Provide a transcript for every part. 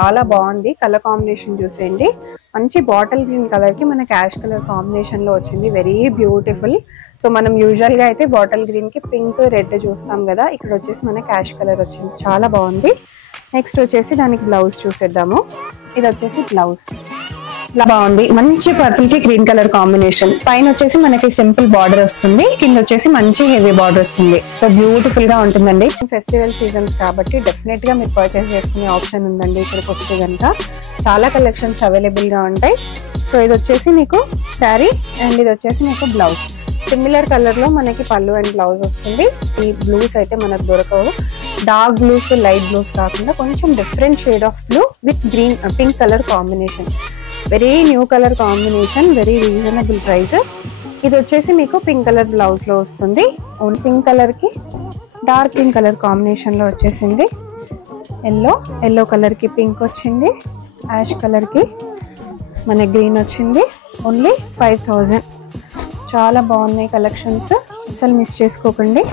చాలా బాగుంది colour combination చూసేయండి. మంచి బాటిల్ గ్రీన్ కలర్ కి మనకి యాష్ కలర్ కాంబినేషన్ లో వచ్చింది. Very beautiful. సో మనం యూజువల్ గా అయితే బాటిల్ గ్రీన్ కి పింక్ రెడ్ చూస్తాం కదా, ఇక్కడ వచ్చేసి మనకి యాష్ కలర్ వచ్చింది. చాలా బాగుంది. నెక్స్ట్ వచ్చేసి దానికి బ్లౌజ్ చూసేద్దాము. ఇది వచ్చేసి బ్లౌజ్ ఇలా బాగుంది. మంచి పర్పుల్ కి గ్రీన్ కలర్ కాంబినేషన్. పైన వచ్చేసి మనకి సింపుల్ బార్డర్ వస్తుంది, కింద వచ్చేసి మంచి హెవీ బార్డర్ వస్తుంది. సో బ్యూటిఫుల్ గా ఉంటుందండి. ఫెస్టివల్ సీజన్స్ కాబట్టి డెఫినెట్ గా మీరు పర్చేస్ చేసుకునే ఆప్షన్ ఉందండి. ఇక్కడికి వస్తే కనుక చాలా కలెక్షన్స్ అవైలబుల్ గా ఉంటాయి. సో ఇది వచ్చేసి మీకు శారీ అండ్ ఇది వచ్చేసి మీకు బ్లౌజ్. సిమిలర్ కలర్ లో మనకి పళ్ళు అండ్ బ్లౌజ్ వస్తుంది. ఈ బ్లూస్ అయితే మనకు దొరకవు. డార్క్ బ్లూస్, లైట్ బ్లూస్ కాకుండా కొంచెం different shade of blue with green pink colour combination. Very new colour combination, very reasonable price. ఇది వచ్చేసి మీకు పింక్ కలర్ బ్లౌజ్ లో వస్తుంది. ఓన్ పింక్ కలర్ కి డార్క్ పింక్ కలర్ కాంబినేషన్ లో వచ్చేసింది. ఎల్లో కలర్ కి పింక్ వచ్చింది, యాష్ కలర్ కి మన గ్రీన్ వచ్చింది. ఓన్లీ 5000. చాలా బాగున్నాయి కలెక్షన్స్, అసలు మిస్ చేసుకోకండి.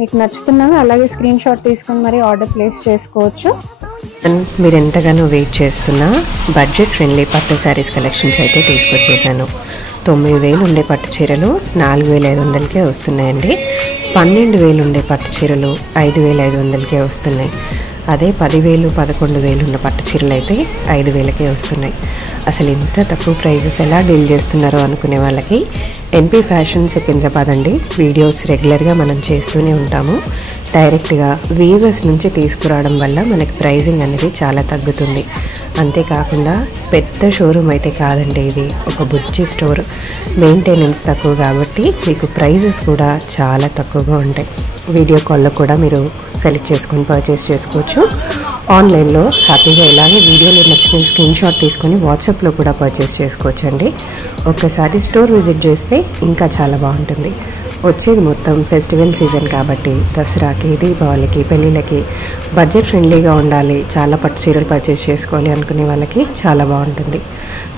మీకు నచ్చుతున్నాను అలాగే స్క్రీన్ షాట్ తీసుకొని మరి ఆర్డర్ ప్లేస్ చేసుకోవచ్చు. మీరు ఎంతగానో వెయిట్ చేస్తున్న బడ్జెట్ ఫ్రెండ్లీ పట్టు శారీస్ కలెక్షన్స్ అయితే తీసుకొచ్చేసాను. 9000 ఉండే పట్టు చీరలు 4500కే వస్తున్నాయండి. 12000 ఉండే పట్టు చీరలు 5500కే వస్తున్నాయి. అదే 10,000, 11,000 ఉన్న పట్టు చీరలు అయితే 5,000కే వస్తున్నాయి. అసలు ఇంత తక్కువ ప్రైజెస్ ఎలా డీల్ చేస్తున్నారో అనుకునే వాళ్ళకి ఎంపీ ఫ్యాషన్ సికింద్రాబాద్ అండి. వీడియోస్ రెగ్యులర్గా మనం చేస్తూనే ఉంటాము. డైరెక్ట్గా వీవర్స్ నుంచి తీసుకురావడం వల్ల మనకి ప్రైజింగ్ అనేది చాలా తగ్గుతుంది. అంతేకాకుండా పెద్ద షోరూమ్ అయితే కాదండి, ఇది ఒక బుజ్జి స్టోర్. మెయింటెనెన్స్ తక్కువ కాబట్టి మీకు ప్రైజెస్ కూడా చాలా తక్కువగా ఉంటాయి. వీడియో కాల్లో కూడా మీరు సెలెక్ట్ చేసుకొని పర్చేస్ చేసుకోవచ్చు. ఆన్లైన్లో హ్యాపీగా ఇలాగే వీడియోలో నచ్చిన స్క్రీన్ షాట్ తీసుకొని వాట్సాప్లో కూడా పర్చేస్ చేసుకోవచ్చు అండి. ఒక్కసారి స్టోర్ విజిట్ చేస్తే ఇంకా చాలా బాగుంటుంది. వచ్చేది మొత్తం ఫెస్టివల్ సీజన్ కాబట్టి దసరాకి, దీపావళికి, పెళ్ళిళ్ళకి బడ్జెట్ ఫ్రెండ్లీగా ఉండాలి, చాలా పట్టు చీరలు పర్చేస్ చేసుకోవాలి అనుకునే వాళ్ళకి చాలా బాగుంటుంది.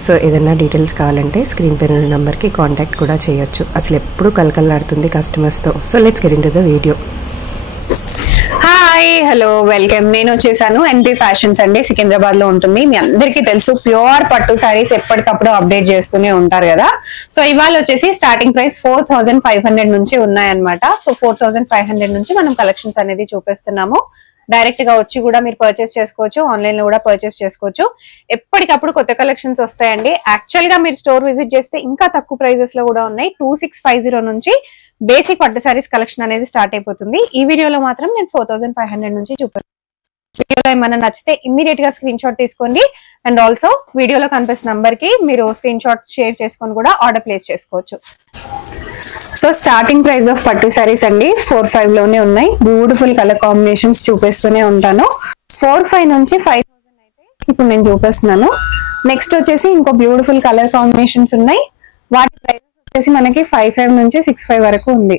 సో ఏదైనా డీటెయిల్స్ కావాలంటే స్క్రీన్ పైన ఉన్న నెంబర్కి కాంటాక్ట్ కూడా చేయొచ్చు. అసలు ఎప్పుడు కలకలాడుతుంది కస్టమర్స్తో. So let's get into the video. Hi, hello, welcome. నేను వచ్చేసాను ఎన్పీ ఫ్యాషన్స్ అండి, సికింద్రాబాద్ లో ఉంటుంది. మీ అందరికీ తెలుసు ప్యూర్ పట్టు సారీస్ ఎప్పటికప్పుడు అప్డేట్ చేస్తూనే ఉంటారు కదా. సో ఇవాళ వచ్చేసి స్టార్టింగ్ ప్రైస్ 4500 నుంచి ఉన్నాయన్నమాట. సో 4500 నుంచి మనం కలెక్షన్స్ అనేది చూపిస్తున్నాము. డైరెక్ట్ గా వచ్చి కూడా మీరు పర్చేస్ చేసుకోవచ్చు, ఆన్లైన్ లో కూడా పర్చేస్ చేసుకోవచ్చు. ఎప్పటికప్పుడు కొత్త కలెక్షన్స్ వస్తాయండి. యాక్చువల్ గా మీరు స్టోర్ విజిట్ చేస్తే ఇంకా తక్కువ ప్రైజెస్ లో కూడా ఉన్నాయి. 2650 నుంచి బేసిక్ పట్టు సారీస్ కలెక్షన్ అనేది స్టార్ట్ అయిపోతుంది. ఈ వీడియోలో మాత్రం నేను 4500 నుంచి చూపిస్తాను. వీడియోలో ఏమైనా నచ్చితే ఇమ్మీడియట్ గా స్క్రీన్ షాట్ తీసుకోండి. అండ్ ఆల్సో వీడియోలో కనిపిస్తున్న నంబర్ కి మీరు స్క్రీన్ షాట్ షేర్ చేసుకొని కూడా ఆర్డర్ ప్లేస్ చేసుకోవచ్చు. సో స్టార్టింగ్ ప్రైస్ ఆఫ్ పట్టు సారీస్ అండి 45 లోనే ఉన్నాయి. బ్యూటిఫుల్ కలర్ కాంబినేషన్స్ చూపిస్తూనే ఉంటాను. 45 నుంచి 5000 అయితే ఇప్పుడు నేను చూపిస్తున్నాను. నెక్స్ట్ వచ్చేసి ఇంకో బ్యూటిఫుల్ కలర్ కాంబినేషన్స్ ఉన్నాయి. వాటి ప్రైస్ వచ్చేసి మనకి 55 నుంచి 65 వరకు ఉంది.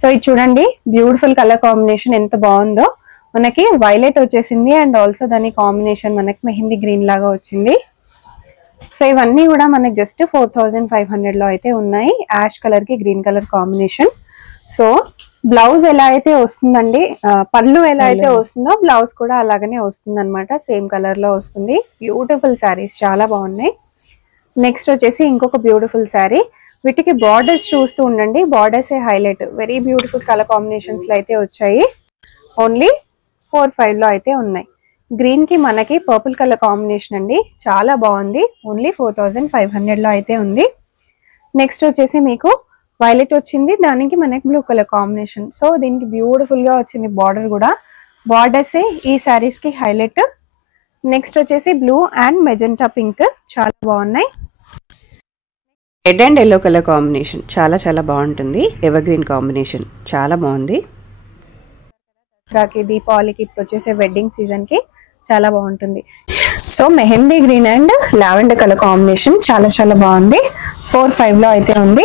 సో ఇది చూడండి, బ్యూటిఫుల్ కలర్ కాంబినేషన్ ఎంత బాగుందో. మనకి వైలెట్ వచ్చేసింది అండ్ ఆల్సో దాని కాంబినేషన్ మనకి మెహందీ గ్రీన్ లాగా వచ్చింది. సో ఇవన్నీ కూడా మనకి జస్ట్ 4500 లో అయితే ఉన్నాయి. యాష్ కలర్ కి green colour combination. So blouse ఎలా అయితే వస్తుందండి, పళ్ళు ఎలా అయితే వస్తుందో బ్లౌజ్ కూడా అలాగనే వస్తుంది అనమాట. సేమ్ కలర్ లో వస్తుంది. బ్యూటిఫుల్ శారీస్ చాలా బాగున్నాయి. నెక్స్ట్ వచ్చేసి ఇంకొక బ్యూటిఫుల్ శారీ. వీటికి బార్డర్స్ చూస్తూ ఉండండి, బార్డర్స్ ఏ highlight. Very beautiful colour combinations లో అయితే వచ్చాయి. ఓన్లీ 45 లో అయితే ఉన్నాయి. గ్రీన్ కి మనకి పర్పుల్ కలర్ కాంబినేషన్ అండి, చాలా బాగుంది. ఓన్లీ 4500 లో అయితే ఉంది. నెక్స్ట్ వచ్చేసి మీకు వైలెట్ వచ్చింది, దానికి మనకి బ్లూ కలర్ కాంబినేషన్. సో దీనికి బ్యూటిఫుల్ గా వచ్చింది బార్డర్ కూడా. బార్డర్స్ ఈ శారీస్ కి హైలైట్. నెక్స్ట్ వచ్చేసి బ్లూ అండ్ మెజెంటా పింక్, చాలా బాగున్నాయి. Red and yellow colour combination చాలా చాలా బాగుంటుంది. ఎవర్ గ్రీన్ కాంబినేషన్ చాలా బాగుంది. దసరాకి, దీపావళికి, ఇప్పుడు వచ్చేసే వెడ్డింగ్ సీజన్ కి చాలా బాగుంటుంది. So mehndi green and lavender colour combination చాలా చాలా బాగుంది. 45 లో అయితే ఉంది.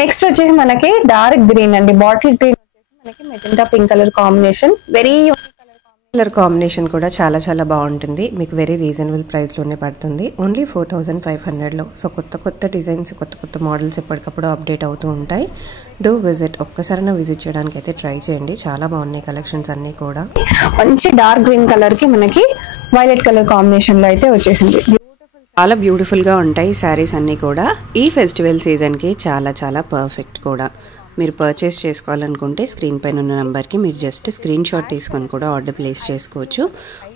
నెక్స్ట్ వచ్చేసి మనకి డార్క్ గ్రీన్ అండి, బాటిల్ గ్రీన్ వచ్చేసి మనకి magenta pink colour combination. Very unique colour combination. Colour combination కూడా చాలా చాలా బాగుంటుంది. మీకు వెరీ రీజనబుల్ ప్రైస్లోనే పడుతుంది. ఓన్లీ 4500లో. సో కొత్త డిజైన్స్, కొత్త మోడల్స్ ఎప్పటికప్పుడు అప్డేట్ అవుతూ ఉంటాయి. Do visit. ఒక్కసారైనా విజిట్ చేయడానికి అయితే ట్రై చేయండి. చాలా బాగున్నాయి కలెక్షన్స్ అన్నీ కూడా. మంచి డార్క్ గ్రీన్ కలర్ కి మనకి వైలెట్ కలర్ కాంబినేషన్ లో అయితే వచ్చేసింది. చాలా బ్యూటిఫుల్గా ఉంటాయి శారీస్ అన్నీ కూడా. ఈ ఫెస్టివల్ సీజన్కి చాలా చాలా పర్ఫెక్ట్ కూడా. మీరు పర్చేస్ చేసుకోవాలనుకుంటే స్క్రీన్ పైన ఉన్న నెంబర్కి మీరు జస్ట్ స్క్రీన్ షాట్ తీసుకొని కూడా ఆర్డర్ ప్లేస్ చేసుకోవచ్చు.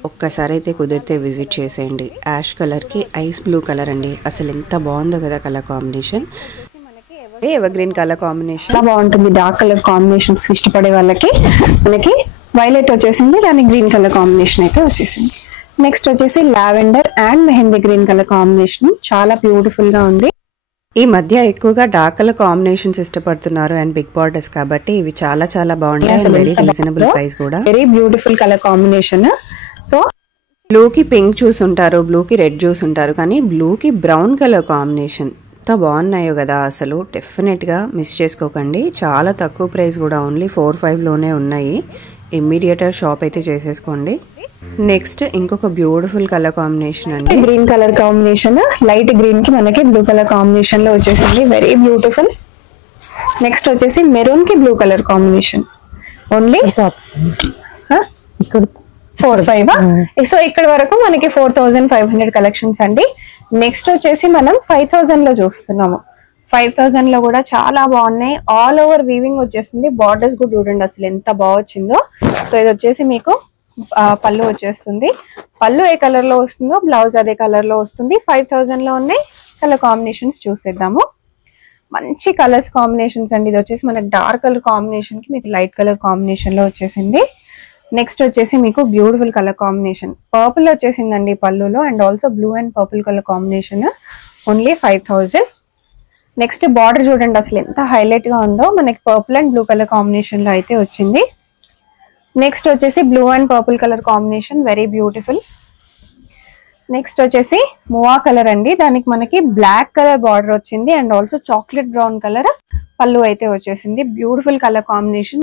ఒక్కసారి అయితే కుదిరితే విజిట్ చేసేయండి. యాష్ కలర్కి ఐస్ బ్లూ కలర్ అండి. అసలు ఎంత బాగుందో కదా colour combination. Ever green colour combination చాలా బాగుంటుంది. డార్క్ కలర్ కాంబినేషన్స్ ఇష్టపడే వాళ్ళకి మనకి వైలెట్ వచ్చేసింది, దానికి గ్రీన్ కలర్ కాంబినేషన్ అయితే వచ్చేసింది. నెక్స్ట్ వచ్చేసి lavender and mehndi green colour combination. చాలా బ్యూటిఫుల్ గా ఉంది. ఈ మధ్య ఎక్కువగా డార్క్ కలర్ కాంబినేషన్స్ ఇష్టపడుతున్నారు అండ్ బిగ్ బార్డర్స్ కాబట్టి ఇవి చాలా చాలా బాగుంటాయి. వెరీ రీజనబుల్ ప్రైస్ కూడా. Very beautiful colour combination. So బ్లూకి పింక్ చూసుంటారు, బ్లూకి రెడ్ చూసుంటారు, కానీ బ్లూకి బ్రౌన్ కలర్ కాంబినేషన్ ఎంత బాగున్నాయో కదా. అసలు డెఫినెట్గా మిస్ చేసుకోకండి. చాలా తక్కువ ప్రైస్ కూడా. ఓన్లీ 45లోనే ఉన్నాయి. ఇమ్మీడియట్ షాప్ అయితే చేసేసుకోండి. నెక్స్ట్ ఇంకొక బ్యూటిఫుల్ కలర్ కాంబినేషన్ అండి. Green colour combination, light green కి మనకి బ్లూ కలర్ కాంబినేషన్ లో వచ్చేసింది. Very beautiful. నెక్స్ట్ వచ్చేసి మెరూన్ కి blue colour combination. Only 45. So ఇక్కడ వరకు మనకి 4500 కలెక్షన్స్ అండి. నెక్స్ట్ వచ్చేసి మనం 5000 లో చూస్తున్నాము. 5000 లో కూడా చాలా బాగున్నాయి. ఆల్ ఓవర్ వీవింగ్ వచ్చేసింది. బార్డర్స్ కూడా చూడండి అసలు ఎంత బాగా వచ్చిందో. సో ఇది వచ్చేసి మీకు పళ్ళు వచ్చేస్తుంది. పళ్ళు ఏ కలర్ లో వస్తుందో బ్లౌజ్ అదే కలర్ లో వస్తుంది. 5000 లో ఉన్నాయి. కలర్ కాంబినేషన్స్ చూసేద్దాము. మంచి కలర్స్ కాంబినేషన్స్ అండి. ఇది వచ్చేసి మనకి డార్క్ కలర్ కాంబినేషన్ కి మీకు లైట్ కలర్ కాంబినేషన్ లో వచ్చేసింది. నెక్స్ట్ వచ్చేసి మీకు బ్యూటిఫుల్ కలర్ కాంబినేషన్ పర్పుల్ వచ్చేసిందండి పళ్ళులో, and also blue and purple colour combination. Only 5000. Next border చూడండి అసలు ఎంత హైలైట్ గా ఉందో. మనకి purple and blue colour combination లో అయితే వచ్చింది. నెక్స్ట్ వచ్చేసి blue and purple colour combination. Very beautiful. Next వచ్చేసి మువా కలర్ అండి. దానికి మనకి బ్లాక్ కలర్ బార్డర్ వచ్చింది and also chocolate brown colour పళ్ళు అయితే వచ్చేసింది. Beautiful colour combination.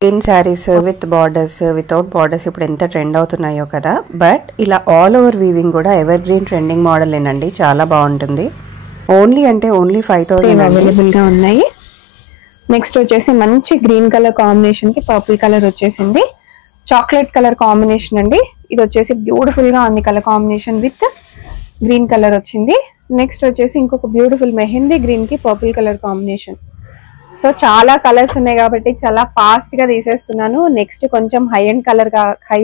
Green saris with borders, without borders ఇప్పుడు ఎంత ట్రెండ్ అవుతున్నాయో కదా. బట్ ఇలా ఆల్ ఓవర్ వీవింగ్ కూడా ఎవర్ గ్రీన్ ట్రెండింగ్ మోడల్ ఏనండి. చాలా బాగుంటుంది. ఓన్లీ 5000 అవైలబుల్ గా ఉన్నాయి. నెక్స్ట్ వచ్చేసి మంచి గ్రీన్ కలర్ కాంబినేషన్ కి పర్పుల్ కలర్ వచ్చేసింది. చాక్లెట్ కలర్ కాంబినేషన్ అండి. ఇది వచ్చేసి బ్యూటిఫుల్ గా ఉంది colour combination with green colour వచ్చింది. నెక్స్ట్ వచ్చేసి ఇంకొక బ్యూటిఫుల్ మెహందీ గ్రీన్ కి పర్పుల్ కలర్ కాంబినేషన్. సో చాలా కలర్స్ ఉన్నాయి కాబట్టి చాలా ఫాస్ట్ గా తీసేస్తున్నాను. నెక్స్ట్ కొంచెం హై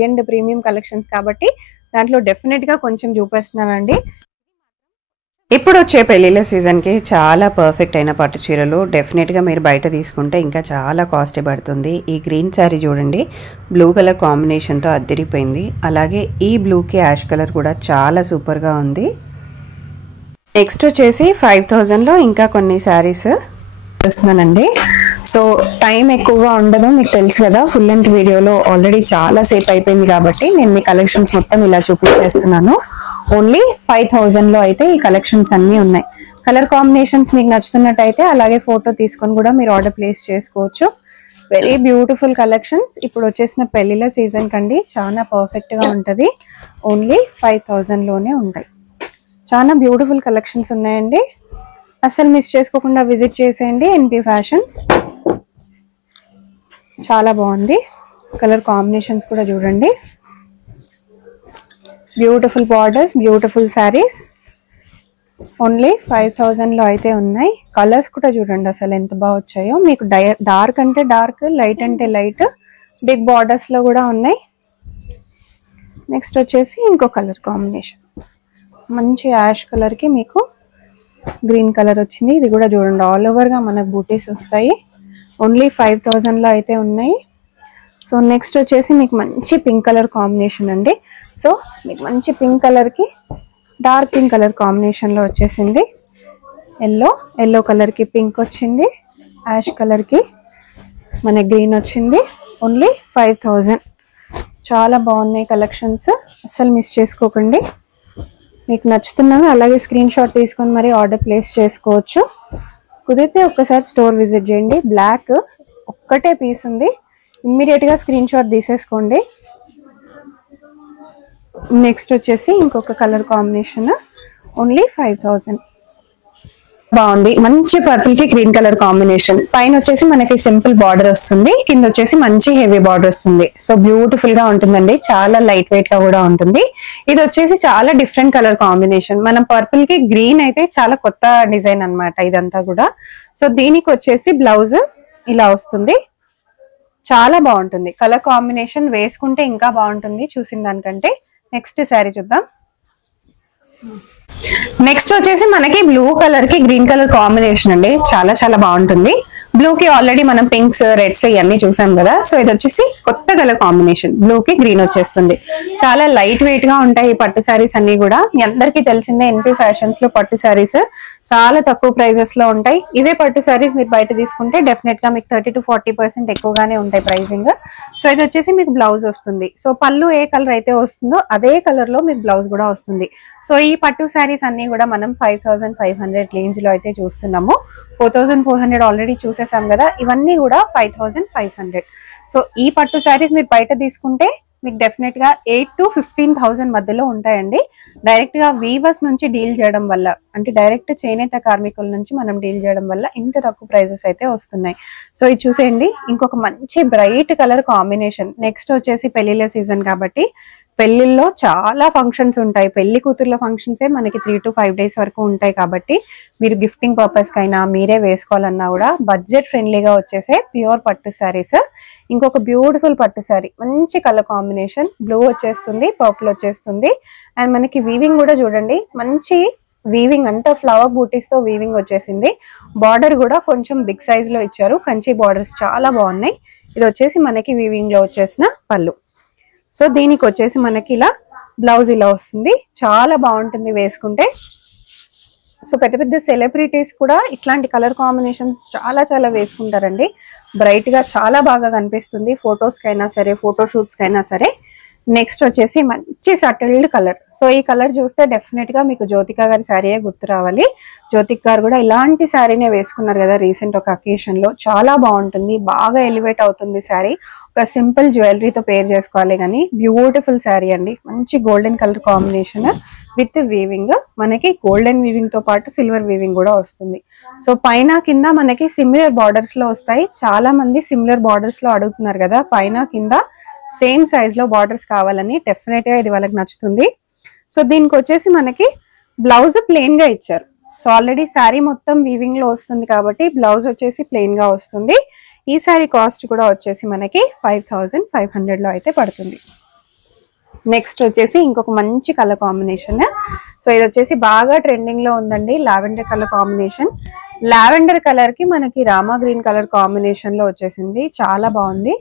అండ్ ప్రీమియం కలెక్షన్స్ కాబట్టి దాంట్లో డెఫినెట్ గా కొంచెం చూపిస్తున్నానండి. ఇప్పుడు వచ్చే పెళ్లిళ్ళ సీజన్కి చాలా పర్ఫెక్ట్ అయిన పట్టు చీరలు. డెఫినెట్గా మీరు బయట తీసుకుంటే ఇంకా చాలా కాస్ట్ పడుతుంది. ఈ గ్రీన్ శారీ చూడండి, బ్లూ కలర్ కాంబినేషన్తో అద్దరిపోయింది. అలాగే ఈ బ్లూకి యాష్ కలర్ కూడా చాలా సూపర్గా ఉంది. నెక్స్ట్ వచ్చేసి 5000లో ఇంకా కొన్ని శారీస్ చేస్తున్నానండి. సో టైం ఎక్కువగా ఉండదు, మీకు తెలుసు కదా. ఫుల్ లెంత్ వీడియోలో ఆల్రెడీ చాలా సేపు అయిపోయింది కాబట్టి నేను మీ కలెక్షన్స్ మొత్తం ఇలా చూపించేస్తున్నాను. ఓన్లీ 5000లో అయితే ఈ కలెక్షన్స్ అన్నీ ఉన్నాయి. కలర్ కాంబినేషన్స్ మీకు నచ్చుతున్నట్టయితే అలాగే ఫోటో తీసుకొని కూడా మీరు ఆర్డర్ ప్లేస్ చేసుకోవచ్చు. Very beautiful collections. ఇప్పుడు వచ్చేసిన పెళ్లిళ్ళ సీజన్ కండి చాలా పర్ఫెక్ట్ గా ఉంటది. ఓన్లీ 5000లోనే ఉంటాయి. చాలా బ్యూటిఫుల్ కలెక్షన్స్ ఉన్నాయండి. అసలు మిస్ చేసుకోకుండా విజిట్ చేసేయండి ఎన్పి ఫ్యాషన్స్. చాలా బాగుంది. కలర్ కాంబినేషన్స్ కూడా చూడండి. Beautiful borders, beautiful saris. Only 5000లో అయితే ఉన్నాయి. కలర్స్ కూడా చూడండి అసలు ఎంత బాగా వచ్చాయో. మీకు డార్క్ అంటే డార్క్, లైట్ అంటే లైట్, బిగ్ బార్డర్స్ లో కూడా ఉన్నాయి. నెక్స్ట్ వచ్చేసి ఇంకో కలర్ కాంబినేషన్. మంచి యాష్ కలర్ కి మీకు గ్రీన్ కలర్ వచ్చింది. ఇది కూడా చూడండి ఆల్ ఓవర్ గా మనకు బూటీస్ వస్తాయి. ఓన్లీ 5000లో అయితే ఉన్నాయి. సో నెక్స్ట్ వచ్చేసి మీకు మంచి పింక్ కలర్ కాంబినేషన్ అండి. సో మీకు మంచి పింక్ కలర్ కి డార్క్ పింక్ కలర్ కాంబినేషన్ లో వచ్చేసింది. ఎల్లో కలర్ కి పింక్ వచ్చింది, యాష్ కలర్ కి మన గ్రీన్ వచ్చింది. ఓన్లీ 5000. చాలా బాగున్నాయి కలెక్షన్స్, అసలు మిస్ చేసుకోకండి. మీకు నచ్చుతున్నవి అలాగే స్క్రీన్ షాట్ తీసుకొని మరి ఆర్డర్ ప్లేస్ చేసుకోవచ్చు. కుదిరితే ఒక్కసారి స్టోర్ విజిట్ చేయండి. బ్లాక్ ఒక్కటే పీస్ ఉంది, ఇమ్మీడియట్ గా స్క్రీన్ షాట్ తీసేసుకోండి. నెక్స్ట్ వచ్చేసి ఇంకొక కలర్ కాంబినేషన్, ఓన్లీ 5000. బాగుంది, మంచి పర్పుల్ కి గ్రీన్ కలర్ కాంబినేషన్. పైన వచ్చేసి మనకి సింపుల్ బార్డర్ వస్తుంది, కింద వచ్చేసి మంచి హెవీ బార్డర్ వస్తుంది. సో బ్యూటిఫుల్ గా ఉంటుందండి, చాలా లైట్ వెయిట్ గా కూడా ఉంటుంది. ఇది వచ్చేసి చాలా డిఫరెంట్ కలర్ కాంబినేషన్. మనం పర్పుల్ కి గ్రీన్ అయితే చాలా కొత్త డిజైన్ అన్నమాట ఇదంతా కూడా. సో దీనికి వచ్చేసి బ్లౌజ్ ఇలా వస్తుంది, చాలా బాగుంటుంది. కలర్ కాంబినేషన్ వేసుకుంటే ఇంకా బాగుంటుంది చూసిన దానికంటే. నెక్స్ట్ శారీ చూద్దాం. నెక్స్ట్ వచ్చేసి మనకి బ్లూ కలర్ కి గ్రీన్ కలర్ కాంబినేషన్ అండి, చాలా చాలా బాగుంటుంది. బ్లూ కి ఆల్రెడీ మనం పింక్స్, రెడ్స్ ఇవన్నీ చూసాం కదా. సో ఇది వచ్చేసి కొత్త కలర్ కాంబినేషన్, బ్లూ కి గ్రీన్ వచ్చేస్తుంది. చాలా లైట్ వెయిట్ గా ఉంటాయి ఈ పట్టు శారీస్ అన్ని కూడా. మీ అందరికీ తెలిసిందే ఎన్పీ ఫ్యాషన్స్ లో పట్టు శారీస్ చాలా తక్కువ ప్రైజెస్ లో ఉంటాయి. ఇవే పట్టు శారీస్ మీరు బయట తీసుకుంటే డెఫినెట్ గా మీకు 30 to 40% ఎక్కువగానే ఉంటాయి ప్రైసింగ్. సో ఇది వచ్చేసి మీకు బ్లౌజ్ వస్తుంది. సో పళ్ళు ఏ కలర్ అయితే వస్తుందో అదే కలర్ లో మీకు బ్లౌజ్ కూడా వస్తుంది. సో ఈ పట్టు శారీస్ అన్ని కూడా మనం 5500 రేంజ్ లో అయితే చూస్తున్నాము. 4400 ఆల్రెడీ చూసేసాం కదా, ఇవన్నీ కూడా 5500. సో ఈ పట్టు శారీస్ మీరు బయట తీసుకుంటే మీకు డెఫినెట్ గా 8 to 15,000 మధ్యలో ఉంటాయండి. డైరెక్ట్ గా వీవర్స్ నుంచి డీల్ చేయడం వల్ల, అంటే డైరెక్ట్ చేనేత కార్మికుల నుంచి మనం డీల్ చేయడం వల్ల ఇంత తక్కువ ప్రైజెస్ అయితే వస్తున్నాయి. సో ఇది చూసేయండి, ఇంకొక మంచి బ్రైట్ కలర్ కాంబినేషన్. నెక్స్ట్ వచ్చేసి పెళ్లిళ్ళ సీజన్ కాబట్టి పెళ్లిల్లో చాలా ఫంక్షన్స్ ఉంటాయి. పెళ్లి కూతుర్ల ఫంక్షన్సే మనకి 3 to 5 days వరకు ఉంటాయి కాబట్టి మీరు గిఫ్టింగ్ పర్పస్ కైనా మీరే వేసుకోవాలన్నా కూడా బడ్జెట్ ఫ్రెండ్లీగా వచ్చేసే ప్యూర్ పట్టు శారీస్. ఇంకొక బ్యూటిఫుల్ పట్టు శారీ, మంచి కలర్ కాంబినేషన్, బ్లూ వచ్చేస్తుంది, పర్పుల్ వచ్చేస్తుంది. అండ్ మనకి వీవింగ్ కూడా చూడండి, మంచి వీవింగ్ అంతా ఫ్లవర్ బూటీస్ తో వీవింగ్ వచ్చేసింది. బార్డర్ కూడా కొంచెం బిగ్ సైజ్ లో ఇచ్చారు, కంచి బార్డర్స్ చాలా బాగున్నాయి. ఇది వచ్చేసి మనకి వీవింగ్ లో వచ్చేసిన పళ్ళు. సో దీనికి వచ్చేసి మనకి ఇలా బ్లౌజ్ ఇలా వస్తుంది, చాలా బాగుంటుంది వేసుకుంటే. సో పెద్ద పెద్ద సెలబ్రిటీస్ కూడా ఇట్లాంటి కలర్ కాంబినేషన్స్ చాలా చాలా వేసుకుంటారండి. బ్రైట్ గా చాలా బాగా కనిపిస్తుంది ఫొటోస్ కైనా సరే, ఫోటోషూట్స్ కైనా సరే. నెక్స్ట్ వచ్చేసి మంచి సటిల్డ్ కలర్. సో ఈ కలర్ చూస్తే డెఫినెట్ గా మీకు జ్యోతిక గారి శారీయే గుర్తు రావాలి. జ్యోతిక గారు కూడా ఇలాంటి శారీనే వేసుకున్నారు కదా రీసెంట్ ఒక అకేషన్ లో, చాలా బాగుంటుంది, బాగా ఎలివేట్ అవుతుంది శారీ. ఒక సింపుల్ జ్యువెలరీతో పేర్ చేసుకోవాలి కానీ బ్యూటిఫుల్ శారీ అండి. మంచి golden colour combination with weaving, మనకి గోల్డెన్ వీవింగ్ తో పాటు సిల్వర్ వీవింగ్ కూడా వస్తుంది. సో పైన కింద మనకి సిమిలర్ బార్డర్స్ లో వస్తాయి. చాలా మంది సిమిలర్ బార్డర్స్ లో అడుగుతున్నారు కదా, పైన కింద సేమ్ సైజ్ లో బార్డర్స్ కావాలని. డెఫినెట్ గా ఇది వాళ్ళకి నచ్చుతుంది. సో దీనికి వచ్చేసి మనకి బ్లౌజ్ ప్లెయిన్ గా ఇచ్చారు. సో ఆల్రెడీ శారీ మొత్తం వీవింగ్ లో వస్తుంది కాబట్టి బ్లౌజ్ వచ్చేసి ప్లెయిన్ గా వస్తుంది. ఈ శారీ కాస్ట్ కూడా వచ్చేసి మనకి 5500 లో అయితే పడుతుంది. నెక్స్ట్ వచ్చేసి ఇంకొక మంచి కలర్ కాంబినేషన్. సో ఇది వచ్చేసి బాగా ట్రెండింగ్ లో ఉందండి, lavender colour combination. Lavender colour కి మనకి రామా గ్రీన్ కలర్ కాంబినేషన్ లో వచ్చేసింది, చాలా బాగుంది.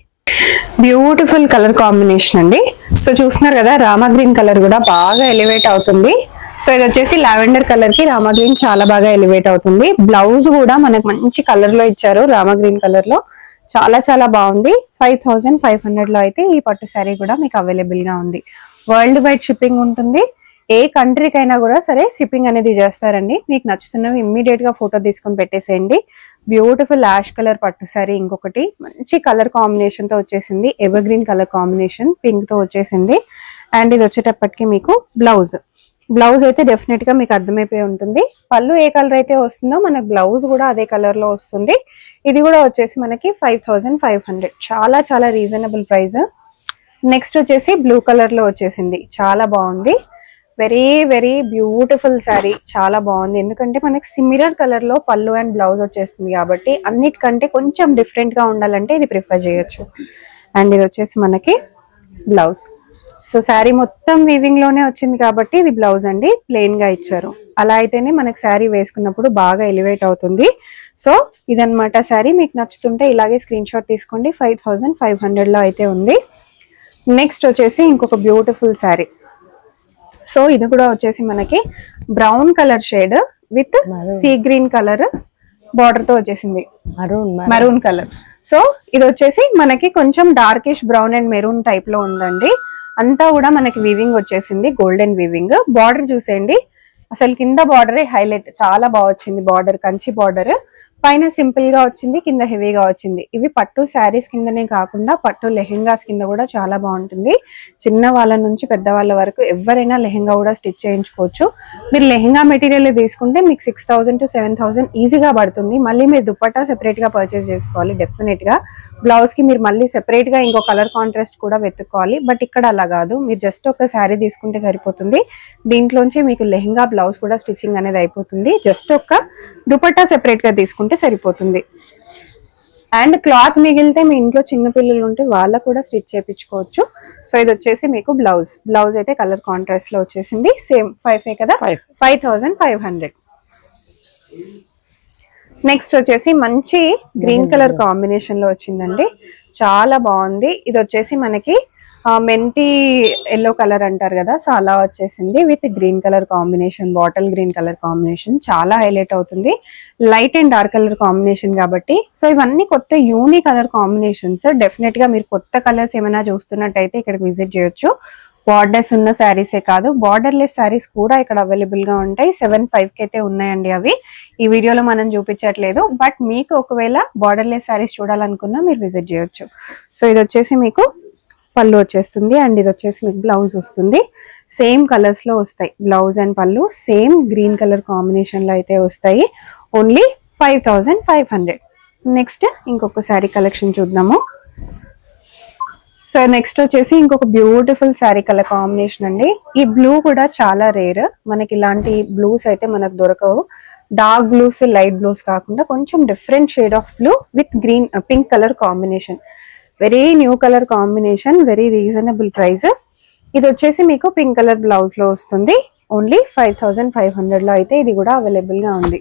బ్యూటిఫుల్ కలర్ కాంబినేషన్ అండి. సో చూస్తున్నారు కదా, రామా గ్రీన్ కలర్ కూడా బాగా ఎలివేట్ అవుతుంది. సో ఇది వచ్చేసి లావెండర్ కలర్ కి రామా గ్రీన్ చాలా బాగా ఎలివేట్ అవుతుంది. బ్లౌజ్ కూడా మనకు మంచి కలర్ లో ఇచ్చారు, రామా గ్రీన్ కలర్ లో, చాలా చాలా బాగుంది. 5500 లో అయితే ఈ పట్టు శారీ కూడా మీకు అవైలబుల్ గా ఉంది. వరల్డ్ వైడ్ షిప్పింగ్ ఉంటుంది, ఏ కంట్రీకైనా కూడా సరే షిప్పింగ్ అనేది చేస్తారండి. మీకు నచ్చుతున్నవి ఇమ్మీడియట్ గా ఫోటో తీసుకొని పెట్టేసేయండి. బ్యూటిఫుల్ యాష్ కలర్ పట్టు శారీ, ఇంకొకటి మంచి కలర్ కాంబినేషన్ తో వచ్చేసింది, ever green colour combination pink తో వచ్చేసింది. అండ్ ఇది వచ్చేటప్పటికి మీకు బ్లౌజ్ అయితే డెఫినెట్ గా మీకు అర్థమైపోయి ఉంటుంది. పళ్ళు ఏ కలర్ అయితే వస్తుందో మనకు బ్లౌజ్ కూడా అదే కలర్ లో వస్తుంది. ఇది కూడా వచ్చేసి మనకి 5500, చాలా చాలా రీజనబుల్ ప్రైస్. నెక్స్ట్ వచ్చేసి బ్లూ కలర్ లో వచ్చేసింది, చాలా బాగుంది. వెరీ వెరీ బ్యూటిఫుల్ శారీ, చాలా బాగుంది. ఎందుకంటే మనకి సిమిలర్ కలర్ లో పళ్ళు అండ్ బ్లౌజ్ వచ్చేస్తుంది కాబట్టి అన్నిటికంటే కొంచెం డిఫరెంట్ గా ఉండాలంటే ఇది ప్రిఫర్ చేయొచ్చు. అండ్ ఇది వచ్చేసి మనకి బ్లౌజ్. సో శారీ మొత్తం వీవింగ్ లోనే వచ్చింది కాబట్టి ఇది బ్లౌజ్ అండి, ప్లెయిన్ గా ఇచ్చారు. అలా అయితేనే మనకి శారీ వేసుకున్నప్పుడు బాగా ఎలివేట్ అవుతుంది. సో ఇదన్నమాట శారీ. మీకు నచ్చుతుంటే ఇలాగే స్క్రీన్ షాట్ తీసుకోండి. 5500 లో అయితే ఉంది. నెక్స్ట్ వచ్చేసి ఇంకొక బ్యూటిఫుల్ శారీ. సో ఇది కూడా వచ్చేసి మనకి brown colour shade with sea green colour border తో వచ్చేసింది, మరూన్ కలర్. సో ఇది వచ్చేసి మనకి కొంచెం darkish brown and maroon type లో ఉందండి. అంతా కూడా మనకి వీవింగ్ వచ్చేసింది, గోల్డెన్ వీవింగ్. బార్డర్ చూసేయండి, అసలు కింద బార్డరే హైలైట్, చాలా బాగా వచ్చింది బార్డర్, కంచి బార్డర్. పైన సింపుల్ గా వచ్చింది, కింద హెవీగా వచ్చింది. ఇవి పట్టు శారీస్ కిందనే కాకుండా పట్టు లెహెంగాస్ కింద కూడా చాలా బాగుంటుంది. చిన్న వాళ్ళ నుంచి పెద్దవాళ్ళ వరకు ఎవరైనా లెహెంగా కూడా స్టిచ్ చేయించుకోవచ్చు. మీరు లెహెంగా మెటీరియల్ తీసుకుంటే మీకు 6000 to 7000 ఈజీగా పడుతుంది. మళ్ళీ మీరు దుపట్టా సెపరేట్ గా పర్చేస్ చేసుకోవాలి డెఫినెట్ గా. బ్లౌజ్ కి మీరు మళ్ళీ సెపరేట్ గా ఇంకో కలర్ కాంట్రాస్ట్ కూడా వెతుక్కోవాలి. బట్ ఇక్కడ అలా కాదు, మీరు జస్ట్ ఒక శారీ తీసుకుంటే సరిపోతుంది. దీంట్లోంచి మీకు లెహెంగా బ్లౌజ్ కూడా స్టిచ్చింగ్ అనేది అయిపోతుంది. జస్ట్ ఒక దుపట్టా సెపరేట్ గా తీసుకుంటే సరిపోతుంది. అండ్ క్లాత్ మిగిలితే మీ ఇంట్లో చిన్న పిల్లలు ఉంటే వాళ్ళకు కూడా స్టిచ్ చేయించుకోవచ్చు. సో ఇది వచ్చేసి మీకు బ్లౌజ్ అయితే కలర్ కాంట్రాస్ట్ లో వచ్చేసింది. సేమ్ 5 కదా, 5500. నెక్స్ట్ వచ్చేసి మంచి గ్రీన్ కలర్ కాంబినేషన్ లో వచ్చిందండి, చాలా బాగుంది. ఇది వచ్చేసి మనకి మెంతి ఎల్లో కలర్ అంటారు కదా, సో అలా వచ్చేసింది with green colour combination, bottle green colour combination చాలా హైలైట్ అవుతుంది. Light and dark colour combination కాబట్టి సో ఇవన్నీ కొత్త యూనిక్ కలర్ కాంబినేషన్స్. డెఫినెట్ గా మీరు కొత్త కలర్స్ ఏమైనా చూస్తున్నట్టయితే ఇక్కడికి విజిట్ చేయొచ్చు. బార్డర్స్ ఉన్న శారీసే కాదు, బార్డర్లెస్ శారీస్ కూడా ఇక్కడ అవైలబుల్ గా ఉంటాయి. 75 కి అయితే ఉన్నాయండి. అవి ఈ వీడియోలో మనం చూపించట్లేదు, బట్ మీకు ఒకవేళ బార్డర్లెస్ శారీస్ చూడాలనుకున్నా మీరు విజిట్ చేయొచ్చు. సో ఇది వచ్చేసి మీకు పళ్ళు వచ్చేస్తుంది అండ్ ఇది వచ్చేసి మీకు బ్లౌజ్ వస్తుంది. సేమ్ కలర్స్ లో వస్తాయి బ్లౌజ్ అండ్ పళ్ళు, సేమ్ గ్రీన్ కలర్ కాంబినేషన్ లో అయితే వస్తాయి. ఓన్లీ 5500. నెక్స్ట్ ఇంకొక శారీ కలెక్షన్ చూద్దాము. సో నెక్స్ట్ వచ్చేసి ఇంకొక బ్యూటిఫుల్ శారీ కలర్ కాంబినేషన్ అండి. ఈ బ్లూ కూడా చాలా రేర్, మనకి ఇలాంటి బ్లూస్ అయితే మనకు దొరకవు. డార్క్ బ్లూస్, లైట్ బ్లూస్ కాకుండా కొంచెం different shade of blue with green pink colour combination. Very new colour combination, very reasonable price. ఇది వచ్చేసి మీకు పింక్ కలర్ బ్లౌజ్ లో వస్తుంది. ఓన్లీ 5500 లో అయితే ఇది కూడా అవైలబుల్ గా ఉంది.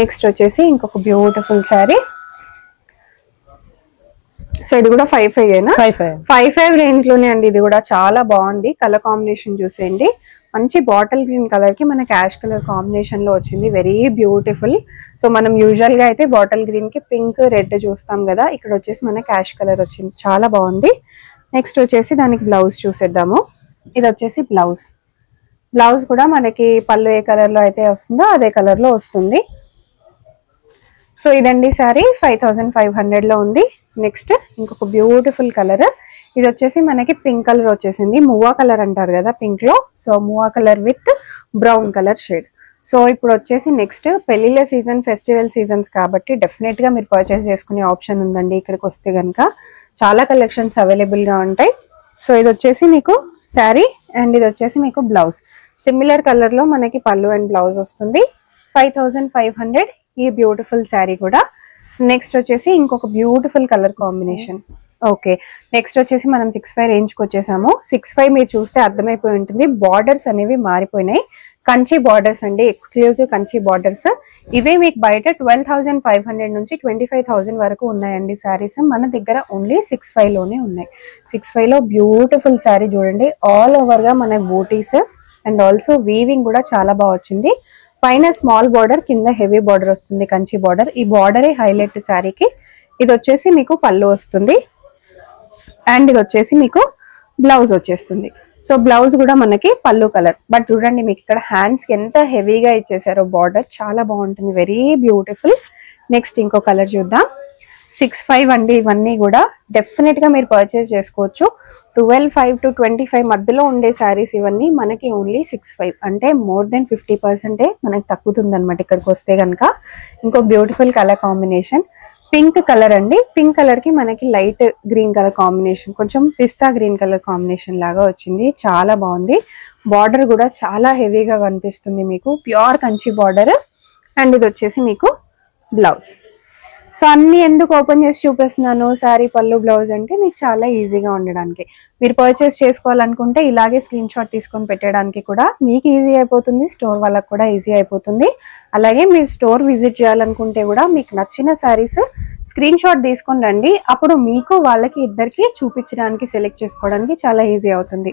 నెక్స్ట్ వచ్చేసి ఇంకొక బ్యూటిఫుల్ శారీ. సో ఇది కూడా 55 రేంజ్ లోనే అండి. ఇది కూడా చాలా బాగుంది. కలర్ కాంబినేషన్ చూసేయండి, మంచి బాటిల్ గ్రీన్ కలర్ కి మనకి యాష్ కలర్ కాంబినేషన్ లో వచ్చింది. Very beautiful. సో మనం యూజువల్ గా అయితే బాటిల్ గ్రీన్ కి పింక్, రెడ్ చూస్తాం కదా, ఇక్కడ వచ్చేసి మనకి యాష్ కలర్ వచ్చింది, చాలా బాగుంది. నెక్స్ట్ వచ్చేసి దానికి బ్లౌజ్ చూసేద్దాము. ఇది వచ్చేసి బ్లౌజ్ కూడా మనకి పళ్ళు ఏ కలర్ లో అయితే వస్తుందో అదే కలర్ లో వస్తుంది. సో ఇదండి సారీ 5500 లో ఉంది. నెక్స్ట్ ఇంకొక బ్యూటిఫుల్ కలర్. ఇది వచ్చేసి మనకి పింక్ కలర్ వచ్చేసింది, మువ్వా కలర్ అంటారు కదా పింక్ లో. So Muvva colour with brown colour shade. So ఇప్పుడు వచ్చేసి నెక్స్ట్ పెళ్లిళ్ళ సీజన్, ఫెస్టివల్ సీజన్స్ కాబట్టి డెఫినెట్ గా మీరు పర్చేస్ చేసుకునే ఆప్షన్ ఉందండి. ఇక్కడికి వస్తే కనుక చాలా కలెక్షన్స్ అవైలబుల్ గా ఉంటాయి. సో ఇది వచ్చేసి మీకు శారీ అండ్ ఇది వచ్చేసి మీకు బ్లౌజ్. సిమిలర్ కలర్ లో మనకి పళ్ళు అండ్ బ్లౌజ్ వస్తుంది. 5500 ఈ బ్యూటిఫుల్ శారీ కూడా. నెక్స్ట్ వచ్చేసి ఇంకొక beautiful colour combination. Okay, next వచ్చేసి మనం 65 రేంజ్ కి వచ్చేసాము. 65 మీరు చూస్తే అర్థమైపోయి ఉంటుంది, బార్డర్స్ అనేవి మారిపోయినాయి. కంచి బార్డర్స్ అండి, ఎక్స్క్లూజివ్ కంచి బార్డర్స్. ఇవే మీకు బయట 12,500 నుంచి 25,000 వరకు ఉన్నాయండి శారీస్. మన దగ్గర ఓన్లీ 65 లోనే ఉన్నాయి. 65 లో బ్యూటిఫుల్ శారీ చూడండి, ఆల్ ఓవర్ గా మన బూటీస్ అండ్ ఆల్సో వీవింగ్ కూడా చాలా బాగా వచ్చింది. పైన స్మాల్ బార్డర్, కింద హెవీ బార్డర్ వస్తుంది, కంచి బార్డర్. ఈ బార్డరే హైలైట్ శారీకి. ఇది వచ్చేసి మీకు పళ్ళు వస్తుంది అండ్ ఇది వచ్చేసి మీకు బ్లౌజ్ వచ్చేస్తుంది. సో బ్లౌజ్ కూడా మనకి పళ్ళు కలర్. బట్ చూడండి మీకు ఇక్కడ హ్యాండ్స్ కి ఎంత హెవీగా ఇచ్చేసారో బార్డర్, చాలా బాగుంటుంది, వెరీ బ్యూటిఫుల్. నెక్స్ట్ ఇంకో కలర్ చూద్దాం. 65 అండి. ఇవన్నీ కూడా డెఫినెట్ గా మీరు పర్చేస్ చేసుకోవచ్చు. 12,500 to 25,000 మధ్యలో ఉండే శారీస్ ఇవన్నీ మనకి ఓన్లీ 65, అంటే మోర్ దెన్ 50% మనకి తగ్గుతుంది అనమాట ఇక్కడికి వస్తే కనుక. ఇంకో beautiful colour combination pink colour అండి. పింక్ కలర్ కి మనకి లైట్ గ్రీన్ కలర్ కాంబినేషన్, కొంచెం పిస్తా గ్రీన్ కలర్ కాంబినేషన్ లాగా వచ్చింది, చాలా బాగుంది. బార్డర్ కూడా చాలా హెవీగా కనిపిస్తుంది మీకు, ప్యూర్ కంచి బార్డర్. అండ్ ఇది వచ్చేసి మీకు బ్లౌజ్. సో అన్ని ఎందుకు ఓపెన్ చేసి చూపిస్తున్నాను, శారీ పళ్ళు బ్లౌజ్ అంటే మీకు చాలా ఈజీగా ఉండడానికి. మీరు పర్చేస్ చేసుకోవాలనుకుంటే ఇలాగే స్క్రీన్ షాట్ తీసుకొని పెట్టడానికి కూడా మీకు ఈజీ అయిపోతుంది, స్టోర్ వాళ్ళకి కూడా ఈజీ అయిపోతుంది. అలాగే మీరు స్టోర్ విజిట్ చేయాలనుకుంటే కూడా మీకు నచ్చిన శారీస్ స్క్రీన్ షాట్ తీసుకొని రండి, అప్పుడు మీకు వాళ్ళకి ఇద్దరికి చూపించడానికి, సెలెక్ట్ చేసుకోవడానికి చాలా ఈజీ అవుతుంది.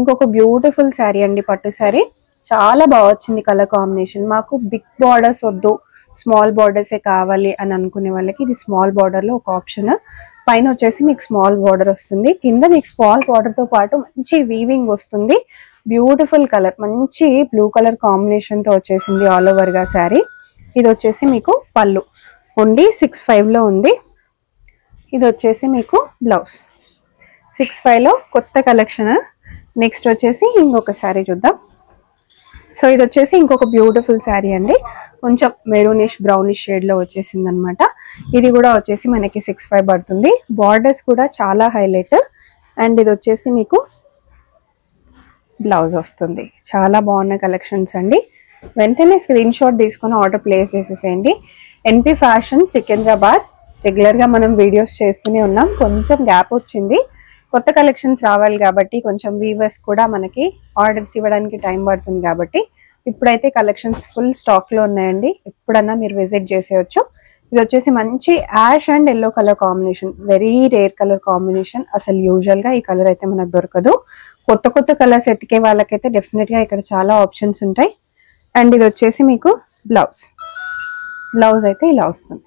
ఇంకొక బ్యూటిఫుల్ శారీ అండి, పట్టు శారీ, చాలా బాగా వచ్చింది కలర్ కాంబినేషన్. మాకు బిగ్ బార్డర్స్ వద్దు, స్మాల్ బార్డర్సే కావాలి అని అనుకునే వాళ్ళకి ఇది స్మాల్ బార్డర్ లో ఒక ఆప్షన్. పైన వచ్చేసి మీకు స్మాల్ బార్డర్ వస్తుంది, కింద మీకు స్మాల్ బార్డర్ తో పాటు మంచి వీవింగ్ వస్తుంది. బ్యూటిఫుల్ కలర్, మంచి బ్లూ కలర్ కాంబినేషన్ తో వచ్చేసింది ఆల్ ఓవర్ గా శారీ. ఇది వచ్చేసి మీకు పళ్ళు. ఓన్లీ 6.5 లో ఉంది. ఇది వచ్చేసి మీకు బ్లౌజ్ 6.5 లో కొత్త కలెక్షన్. నెక్స్ట్ వచ్చేసి ఇంకొక శారీ చూద్దాం. సో ఇది వచ్చేసి ఇంకొక బ్యూటిఫుల్ శారీ అండి. కొంచెం మెరూనిష్ బ్రౌనిష్ షేడ్ లో వచ్చేసింది అనమాట. ఇది కూడా వచ్చేసి మనకి 6.5 పడుతుంది. బార్డర్స్ కూడా చాలా హైలైట్. అండ్ ఇది వచ్చేసి మీకు బ్లౌజ్ వస్తుంది. చాలా బాగున్న కలెక్షన్స్ అండి. వెంటనే స్క్రీన్ షాట్ తీసుకొని ఆర్డర్ ప్లేస్ చేసేసేయండి. ఎన్పి ఫ్యాషన్ సికింద్రాబాద్. రెగ్యులర్ గా మనం వీడియోస్ చేస్తూనే ఉన్నాం. కొంచెం గ్యాప్ వచ్చింది. కొత్త కలెక్షన్స్ రావాలి కాబట్టి కొంచెం వీవర్స్ కూడా మనకి ఆర్డర్స్ ఇవ్వడానికి టైం పడుతుంది కాబట్టి ఇప్పుడైతే కలెక్షన్స్ ఫుల్ స్టాక్ లో ఉన్నాయండి. ఎప్పుడన్నా మీరు విజిట్ చేసేయచ్చు. ఇది వచ్చేసి మంచి ash and yellow colour combination. Very rare colour combination. అసలు యూజువల్ గా ఈ కలర్ అయితే మనకు దొరకదు. కొత్త కొత్త కలర్స్ ఎతికే వాళ్ళకైతే డెఫినెట్ గా ఇక్కడ చాలా ఆప్షన్స్ ఉంటాయి. అండ్ ఇది వచ్చేసి మీకు బ్లౌజ్ అయితే ఇలా వస్తుంది.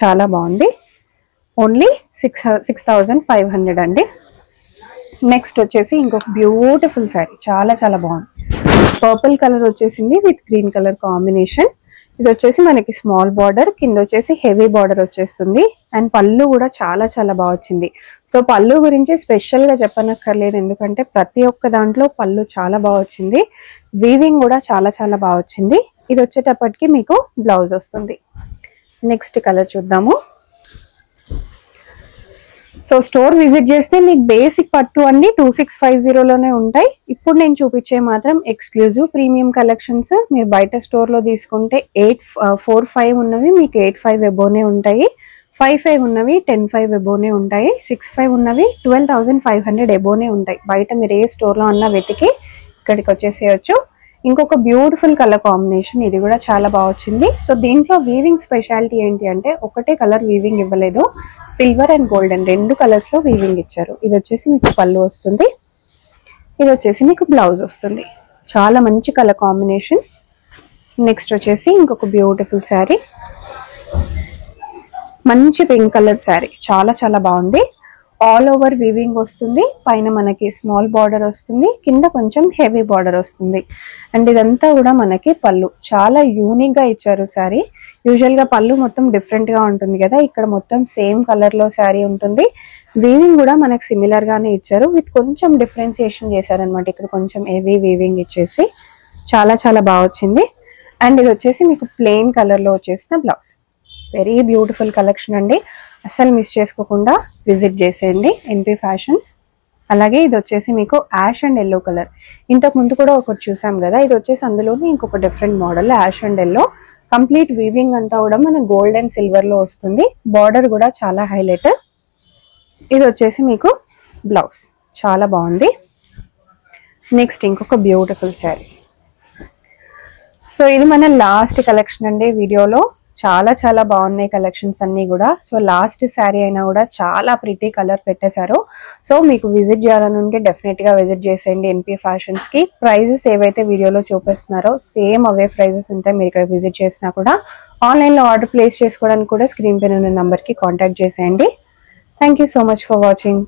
చాలా బాగుంది. ఓన్లీ 6,500 అండి. నెక్స్ట్ వచ్చేసి ఇంకొక బ్యూటిఫుల్ శారీ. చాలా చాలా బాగుంది. పర్పుల్ కలర్ వచ్చేసింది విత్ గ్రీన్ కలర్ కాంబినేషన్. ఇది వచ్చేసి మనకి స్మాల్ బార్డర్, కింద వచ్చేసి హెవీ బార్డర్ వచ్చేస్తుంది. అండ్ పళ్ళు కూడా చాలా చాలా బాగా వచ్చింది. సో పళ్ళు గురించి స్పెషల్ గా చెప్పనక్కర్లేదు, ఎందుకంటే ప్రతి ఒక్క దాంట్లో పళ్ళు చాలా బాగా వచ్చింది. వీవింగ్ కూడా చాలా చాలా బాగా వచ్చింది. ఇది వచ్చేటప్పటికి మీకు బ్లౌజ్ వస్తుంది. నెక్స్ట్ కలర్ చూద్దాము. సో స్టోర్ విజిట్ చేస్తే మీకు బేసిక్ పట్టు అన్ని 2650 లోనే ఉంటాయి. ఇప్పుడు నేను చూపించే మాత్రం ఎక్స్క్లూజివ్ ప్రీమియం కలెక్షన్స్. మీరు బయట స్టోర్ లో తీసుకుంటే 845 ఉన్నవి మీకు 85 ఎబోనే ఉంటాయి. 55 ఉన్నవి 10,500 ఎబోనే ఉంటాయి. 65 ఉన్నవి 12,500 ఎబోనే ఉంటాయి. బయట మీరు ఏ స్టోర్ లో అన్నా వెతికి ఇక్కడికి వచ్చేసేయచ్చు. ఇంకొక బ్యూటిఫుల్ కలర్ కాంబినేషన్. ఇది కూడా చాలా బాగా వచ్చింది. సో దీంట్లో వీవింగ్ స్పెషాలిటీ ఏంటి అంటే ఒకటే కలర్ వీవింగ్ ఇవ్వలేదు. సిల్వర్ అండ్ గోల్డెన్ 2 కలర్స్ లో వీవింగ్ ఇచ్చారు. ఇది వచ్చేసి మీకు పళ్ళు వస్తుంది. ఇది వచ్చేసి మీకు బ్లౌజ్ వస్తుంది. చాలా మంచి కలర్ కాంబినేషన్. నెక్స్ట్ వచ్చేసి ఇంకొక బ్యూటిఫుల్ శారీ. మంచి పింక్ కలర్ శారీ. చాలా చాలా బాగుంది. ఆల్ ఓవర్ వీవింగ్ వస్తుంది. పైన మనకి స్మాల్ బార్డర్ వస్తుంది, కింద కొంచెం హెవీ బార్డర్ వస్తుంది. అండ్ ఇదంతా కూడా మనకి పళ్ళు. చాలా యూనిక్ గా ఇచ్చారు శారీ. యూజువల్ గా పళ్ళు మొత్తం డిఫరెంట్ గా ఉంటుంది కదా, ఇక్కడ మొత్తం సేమ్ కలర్ లో శారీ ఉంటుంది. వీవింగ్ కూడా మనకి సిమిలర్ గానే ఇచ్చారు, విత్ కొంచెం డిఫరెన్సియేషన్ చేశారనమాట. ఇక్కడ కొంచెం హెవీ వీవింగ్ ఇచ్చేసి చాలా చాలా బాగా వచ్చింది. అండ్ ఇది వచ్చేసి మీకు ప్లెయిన్ కలర్ లో వచ్చేసిన బ్లౌజ్. వెరీ బ్యూటిఫుల్ కలెక్షన్ అండి. అస్సలు మిస్ చేసుకోకుండా విజిట్ చేసేయండి ఎన్పి ఫ్యాషన్స్. అలాగే ఇది వచ్చేసి మీకు యాష్ అండ్ ఎల్లో కలర్. ఇంతకు ముందు కూడా ఒకటి చూసాం కదా, ఇది వచ్చేసి అందులోనే ఇంకొక different model ash and yellow. Complete weaving అంతా కూడా మన గోల్డ్ అండ్ సిల్వర్ లో వస్తుంది. బార్డర్ కూడా చాలా హైలైట్. ఇది వచ్చేసి మీకు బ్లౌజ్. చాలా బాగుంది. నెక్స్ట్ ఇంకొక బ్యూటిఫుల్ శారీ. సో ఇది మన లాస్ట్ కలెక్షన్ అండి వీడియోలో. చాలా చాలా బాగున్నాయి కలెక్షన్స్ అన్ని కూడా. సో లాస్ట్ శారీ అయినా కూడా చాలా ప్రిటీ కలర్ పెట్టేశారు. సో మీకు విజిట్ చేయాలని ఉంటే డెఫినెట్ గా విజిట్ చేసేయండి ఎన్పి ఫ్యాషన్స్ కి. ప్రైజెస్ ఏవైతే వీడియోలో చూపిస్తున్నారో సేమ్ అవే ప్రైజెస్ ఉంటాయి. మీరు ఇక్కడ విజిట్ చేసినా కూడా ఆన్లైన్ లో ఆర్డర్ ప్లేస్ చేసుకోవడానికి కూడా స్క్రీన్ పైన ఉన్న నంబర్ కి కాంటాక్ట్ చేసేయండి. Thank you so much for watching.